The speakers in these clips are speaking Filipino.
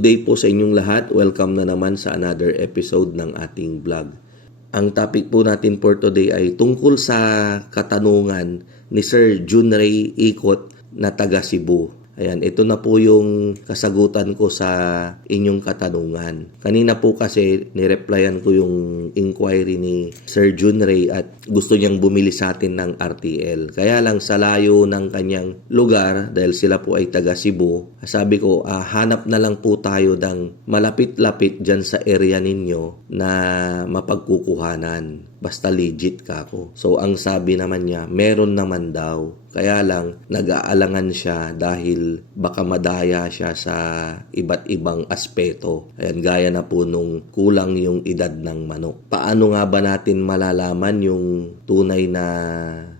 Good day po sa inyong lahat. Welcome na naman sa another episode ng ating vlog. Ang topic po natin for today ay tungkol sa katanungan ni Sir Junray Ikot na taga Cebu. Ayan, ito na po yung kasagutan ko sa inyong katanungan. Kanina po kasi nireplyan ko yung inquiry ni Sir Junray at gusto niyang bumili sa atin ng RTL. Kaya lang sa layo ng kanyang lugar, dahil sila po ay taga Cebu, sabi ko, hanap na lang po tayo ng malapit-lapit dyan sa area ninyo na mapagkukuhanan. Basta legit ka ako. So, ang sabi naman niya, meron naman daw. Kaya lang, nag-aalangan siya dahil baka madaya siya sa iba't ibang aspeto. Ayan, gaya na po nung kulang yung edad ng manok. Paano nga ba natin malalaman yung tunay na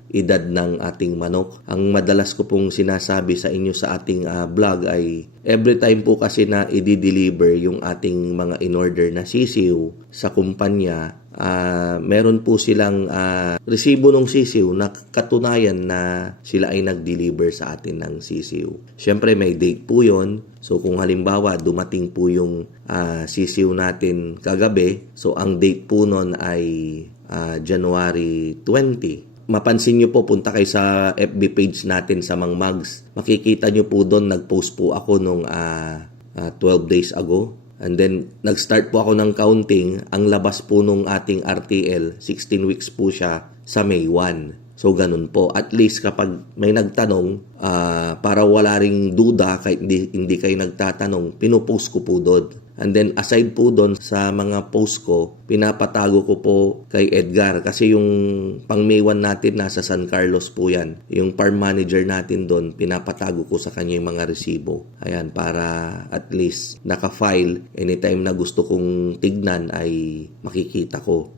edad ng ating manok? Ang madalas ko pong sinasabi sa inyo sa ating vlog ay every time po kasi na i-deliver yung ating mga in-order na sisiw sa kumpanya, meron po silang resibo ng sisiw na katunayan na sila ay nag-deliver sa atin ng sisiw. Siyempre may date po yon. So kung halimbawa dumating po yung sisiw natin kagabi, so ang date po nun ay January 20. Mapansin nyo po, punta kayo sa FB page natin sa Mang Mags. Makikita nyo po doon, nag-post po ako nung 12 days ago. And then, nag-start po ako ng counting. Ang labas po nung ating RTL, 16 weeks po siya sa May 1. So, ganun po. At least kapag may nagtanong, para wala ring duda, kahit hindi kayo nagtatanong, pinupost ko po doon. And then, aside po doon sa mga post ko, pinapatago ko po kay Edgar. Kasi yung pang May 1 natin, nasa San Carlos po yan. Yung farm manager natin doon, pinapatago ko sa kanya yung mga resibo. Ayan, para at least naka-file. Anytime na gusto kong tignan ay makikita ko.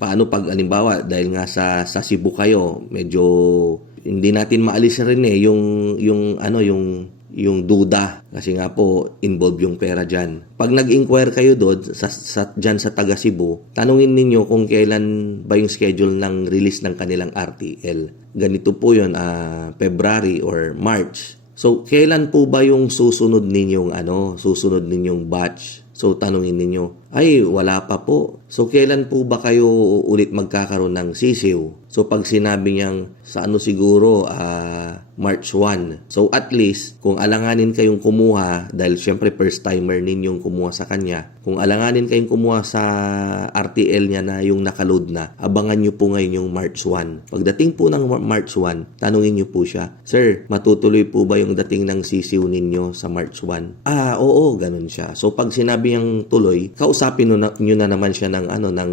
Paano pag alimbawa dahil nga sa Cebu kayo, medyo hindi natin maalis rin yung duda kasi nga po involved yung pera diyan. Pag nag-inquire kayo doon diyan sa taga Cebu, tanungin ninyo kung kailan ba yung schedule ng release ng kanilang RTL. Ganito po 'yon, February or March. So kailan po ba yung susunod ninyong batch? So, tanungin ninyo, ay, wala pa po. So, kailan po ba kayo ulit magkakaroon ng sisiw? So, pag sinabi niyang, sa siguro, March 1. So, at least, kung alanganin kayong kumuha, dahil syempre first timer ninyong kumuha sa kanya, kung alanganin kayong kumuha sa RTL niya na yung nakaload na, abangan nyo po ngayon yung March 1. Pagdating po ng March 1, tanungin nyo po siya, Sir, matutuloy po ba yung dating ng sisiw ninyo sa March 1? Oo, ganun siya. So, pag sinabi niyang tuloy, kausapin nyo na naman siya ng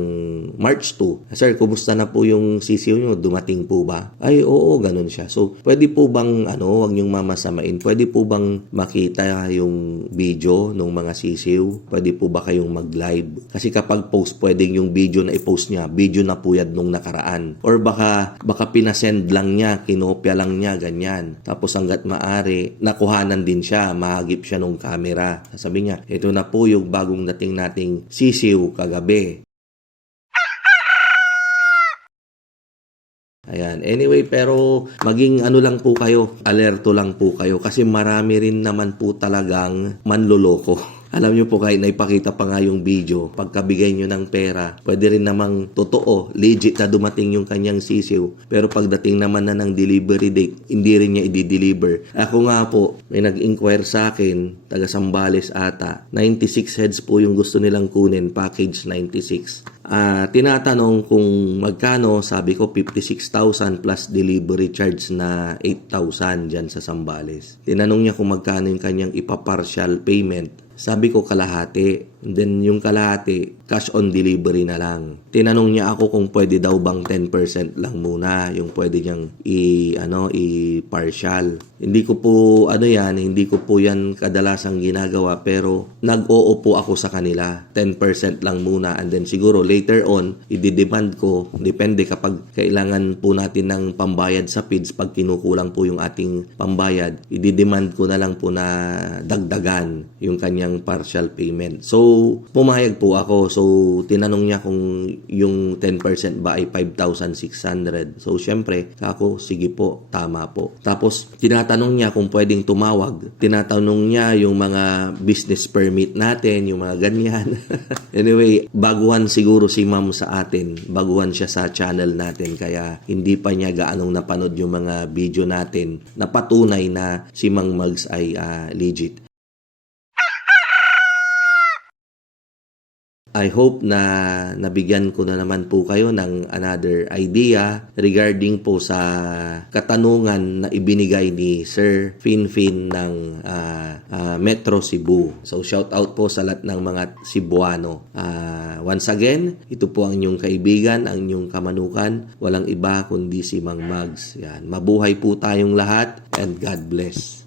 March 2. Sir, kumusta na po yung sisiw nyo? Dumating po ba? Ay, oo, ganun siya. So, pwede po bang, wag nyong mamasamain, pwede po bang makita yung video ng mga sisiw? Pwede po ba kayong mag-live? Kasi kapag post, pwedeng yung video na i-post niya, video na po yan nung nakaraan. Or baka pinasend lang niya, kinopya lang niya, ganyan. Tapos hanggat maaari, nakuhanan din siya, mahagip siya nung camera. Sabi niya, ito na po yung bagong dating nating sisiw kagabi. Ayan. Anyway, pero maging lang po kayo, alerto lang po kayo kasi marami rin naman po talagang manloloko. Alam nyo po, kahit naipakita pa nga yung video, pagkabigay nyo ng pera, pwede rin namang totoo, legit na dumating yung kanyang sisiw. Pero pagdating naman na ng delivery date, hindi rin niya i-deliver. Ako nga po, may nag-inquire sa akin, taga Sambales ata, 96 heads po yung gusto nilang kunin, package 96. Tinatanong kung magkano, sabi ko 56,000 plus delivery charge na 8,000 dyan sa Sambales. Tinanong niya kung magkano yung kanyang ipapartial payment. Sabi ko kalahati. And then yung kalahati, cash on delivery na lang. Tinanong niya ako kung pwede daw bang 10% lang muna yung pwede niyang i-partial. Hindi ko po hindi ko po yan kadalasang ginagawa, pero nag-oo po ako sa kanila. 10% lang muna, and then siguro later on i-demand ko, depende kapag kailangan po natin ng pambayad sa feeds, pag kinukulang po yung ating pambayad, i-demand ko na lang po na dagdagan yung kanyang partial payment. So pumayag po ako. So, tinanong niya kung yung 10% ba ay 5,600. So, syempre, ako, sige po, tama po. Tapos, tinatanong niya kung pwedeng tumawag. Tinatanong niya yung mga business permit natin, yung mga ganyan. Anyway, baguhan siguro si ma'am sa atin. Baguhan siya sa channel natin. Kaya, hindi pa niya gaanong napanood yung mga video natin na patunay na si Mang Mags ay legit. I hope na nabigyan ko na naman po kayo ng another idea regarding po sa katanungan na ibinigay ni Sir Finfin ng Metro Cebu. So shout out po sa lahat ng mga Cebuano. Once again, ito po ang inyong kaibigan, ang inyong kamanukan. Walang iba kundi si Mang Mags. Yan. Mabuhay po tayong lahat and God bless.